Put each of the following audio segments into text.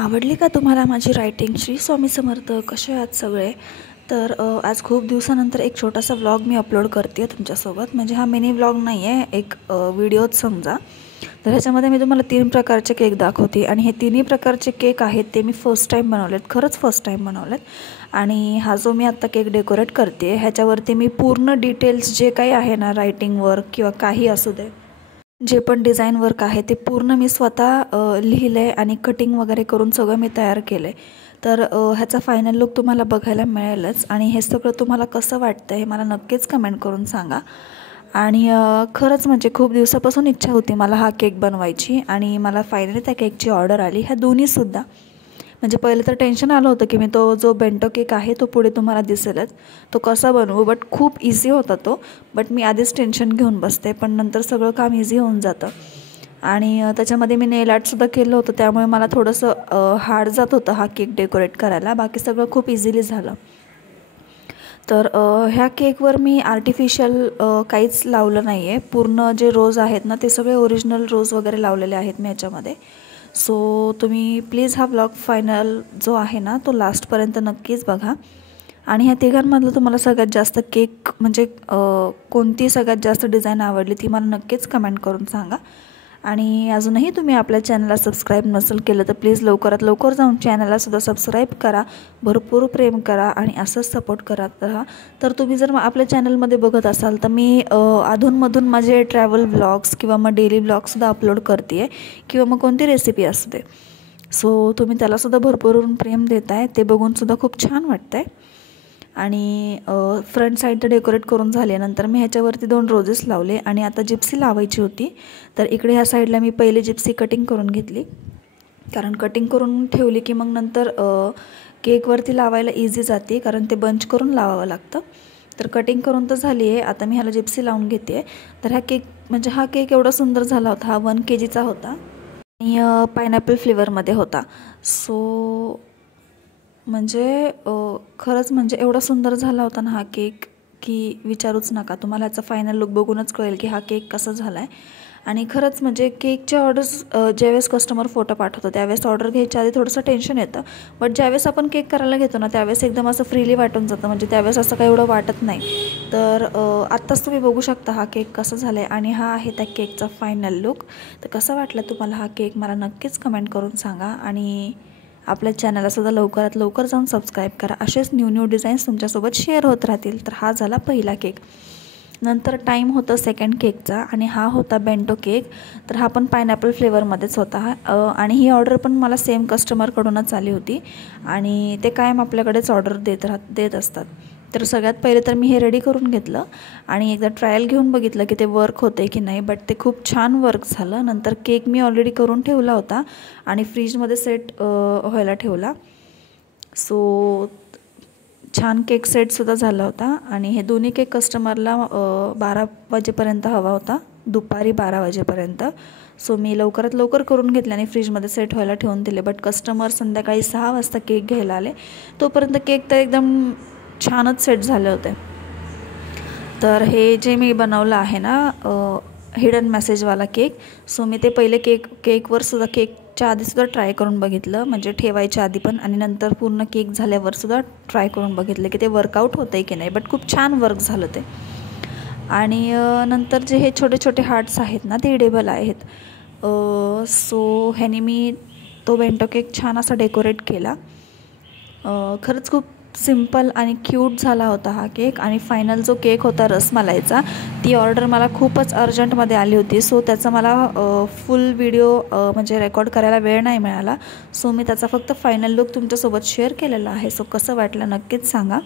आवडली का तुम्हाला माझी रायटिंग? श्री स्वामी समर्थ. कसे आहात सगळे? तर आज खूप दिवसानंतर एक छोटासा व्लॉग मी अपलोड करते आहे तुमच्यासोबत. म्हणजे हा मिनी व्लॉग नाही आहे, एक व्हिडिओच समजा. तर ह्याच्यामध्ये मी तुम्हाला 3 प्रकारचे केक दाखवते आणि हे तिन्ही प्रकारचे केक आहेत ते मी फर्स्ट टाईम बनवलेत, खरंच फर्स्ट टाईम बनवलेत. आणि हा जो मी आत्ता केक डेकोरेट करते ह्याच्यावरती मी पूर्ण डिटेल्स जे काही आहे ना, रायटिंग वर्क किंवा काही असू दे, जे पण डिझाईन वर्क आहे ते पूर्ण मी स्वतः लिहिलं आहे आणि कटिंग वगैरे करून सगळं मी तयार केलं आहे. तर ह्याचा फायनल लुक तुम्हाला बघायला मिळेलच. आणि हे सगळं तुम्हाला कसं वाटतं हे मला नक्कीच कमेंट करून सांगा. आणि खरंच म्हणजे खूप दिवसापासून इच्छा होती मला हा केक बनवायची आणि मला फायनली त्या केकची ऑर्डर आली. ह्या दोन्हीसुद्धा म्हणजे पहिलं तर टेन्शन आलं होतं की मी तो जो बेंटो केक आहे तो पुढे तुम्हाला दिसेलच, तो कसा बनवू. बट खूप इझी होता तो. बट मी आधीच टेन्शन घेऊन बसते, पण नंतर सगळं काम इझी होऊन जातं. आणि त्याच्यामध्ये मी नेल आर्टसुद्धा केलं होतं, त्यामुळे मला थोडंसं हार्ड जात होतं हा केक डेकोरेट करायला. बाकी सगळं खूप इझिली झालं. तर ह्या केकवर मी आर्टिफिशियल काहीच लावलं नाही आहे. पूर्ण जे रोज आहेत ना ते सगळे ओरिजिनल रोज वगैरे लावलेले आहेत मी ह्याच्यामध्ये. सो तुम्ही प्लीज हा व्लॉग फायनल जो आहे ना तो लास्टपर्यंत नक्कीच बघा. आणि ह्या तिघांमधलं तुम्हाला सगळ्यात जास्त केक म्हणजे कोणती सगळ्यात जास्त डिझाईन आवडली ती मला नक्कीच कमेंट करून सांगा. आणि अजूनही तुम्ही आपल्या चॅनलला सबस्क्राईब नसेल केलं तर प्लीज लवकरात लवकर जाऊन चॅनललासुद्धा सबस्क्राईब करा, भरपूर प्रेम करा आणि असंच सपोर्ट करत राहा. तर तुम्ही जर आपल्या चॅनलमध्ये बघत असाल तर मी अधूनमधून माझे ट्रॅव्हल व्लॉग्स किंवा मग डेली व्लॉग्सुद्धा अपलोड करते आहे किंवा मग कोणती रेसिपी असू दे. सो तुम्ही त्यालासुद्धा भरपूर प्रेम देत आहे, ते बघूनसुद्धा खूप छान वाटतं आहे. आणि फ्रंट साईड तर डेकोरेट करून झाल्यानंतर मी ह्याच्यावरती 2 रोजेस लावले आणि आता जिप्सी लावायची होती. तर इकडे ह्या साईडला मी पहिले जिप्सी कटिंग करून घेतली, कारण कटिंग करून ठेवली की मग नंतर केकवरती लावायला इझी जाते, कारण ते बंच करून लावावं लागतं. तर कटिंग करून तर झाली आहे, आता मी ह्याला जिप्सी लावून घेते आहे. तर हा केक एवढा सुंदर झाला होता. हा 1 kgचा होता आणि पायनॅपल फ्लेवरमध्ये होता. सो म्हणजे खरंच म्हणजे एवढा सुंदर झाला होता ना हा केक की विचारूच नका. तुम्हाला ह्याचा फायनल लुक बघूनच कळेल की हा केक कसा झाला आहे. आणि खरंच म्हणजे केकच्या ऑर्डर्स ज्यावेळेस कस्टमर फोटो पाठवतो त्यावेळेस ऑर्डर घ्यायच्या आधी थोडंसं टेन्शन येतं. बट ज्यावेळेस आपण केक करायला घेतो ना त्यावेळेस एकदम असं फ्रीली वाटून जातं, म्हणजे त्यावेळेस असं काही एवढं वाटत नाही. तर आत्ताच तुम्ही बघू शकता हा केक कसा झाला आहे आणि हा आहे त्या केकचा फायनल लुक. तर कसा वाटला तुम्हाला हा केक मला नक्कीच कमेंट करून सांगा. आणि आपल्या चॅनललासुद्धा लवकरात लवकर जाऊन सबस्क्राईब करा. असेच न्यू डिझाईन्स तुमच्यासोबत शेअर होत राहतील. तर हा झाला पहिला केक. नंतर टाईम होतं सेकंड केकचा आणि हा होता बेंटो केक. तर हा पण पायनॅपल फ्लेवरमध्येच होता. आणि ही ऑर्डर पण मला सेम कस्टमरकडूनच आली होती आणि ते कायम आपल्याकडेच ऑर्डर देत असतात. तर सगळ्यात पहिले तर मी हे रेडी करून घेतलं आणि एकदा ट्रायल घेऊन बघितलं की ते वर्क होते की नाही. बट ते खूप छान वर्क झालं. नंतर केक मी ऑलरेडी करून ठेवला होता आणि फ्रीजमध्ये सेट व्हायला ठेवला. सो छान केक सेटसुद्धा झाला होता. आणि हे दोन्ही केक कस्टमरला 12 वाजेपर्यंत हवा होता, दुपारी 12 वाजेपर्यंत. सो मी लवकरात लवकर करून घेतले आणि फ्रीजमध्ये सेट व्हायला ठेवून दिले. बट कस्टमर संध्याकाळी 6 वाजता केक घ्यायला आले, तोपर्यंत केक तर एकदम छानच सेट झाले होते. तर हे जे मी बनवलं आहे ना हिडन मेसेजवाला केक, सो मी ते पहिले केकवरसुद्धा केकच्या आधीसुद्धा ट्राय करून बघितलं, म्हणजे ठेवायच्या आधी पण आणि नंतर पूर्ण केक झाल्यावरसुद्धा ट्राय करून बघितलं की ते वर्कआउट होतं आहे की नाही. बट खूप छान वर्क झालं ते. आणि नंतर जे हे छोटे छोटे हार्ट्स आहेत ना ते इडेबल आहेत. सो ह्याने मी तो बेंटो केक छान असा डेकोरेट केला. खरंच खूप सिम्पल आणि क्यूट झाला होता हा केक. आणि फायनल जो केक होता रसमलाईचा, ती ऑर्डर मला खूपच अर्जंटमध्ये आली होती. सो त्याचा मला फुल व्हिडिओ म्हणजे रेकॉर्ड करायला वेळ नाही मिळाला. सो मी त्याचा फक्त फायनल लुक तुमच्यासोबत शेअर केलेला आहे. सो कसं वाटलं नक्कीच सांगा.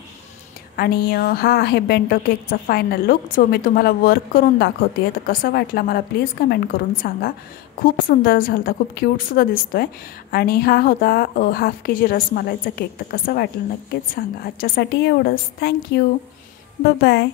आणि हा आहे बेंटो केकचा फायनल लुक जो मी तुम्हाला वर्क करून दाखवते आहे. तर कसं वाटला मला प्लीज कमेंट करून सांगा. खूप सुंदर झाला होता, खूप क्यूटसुद्धा दिसतो आहे. आणि हा होता 1/2 kg रसमलाईचा केक. तर कसं वाटलं नक्कीच सांगा. आजच्यासाठी एवढंच. थँक्यू. बाय.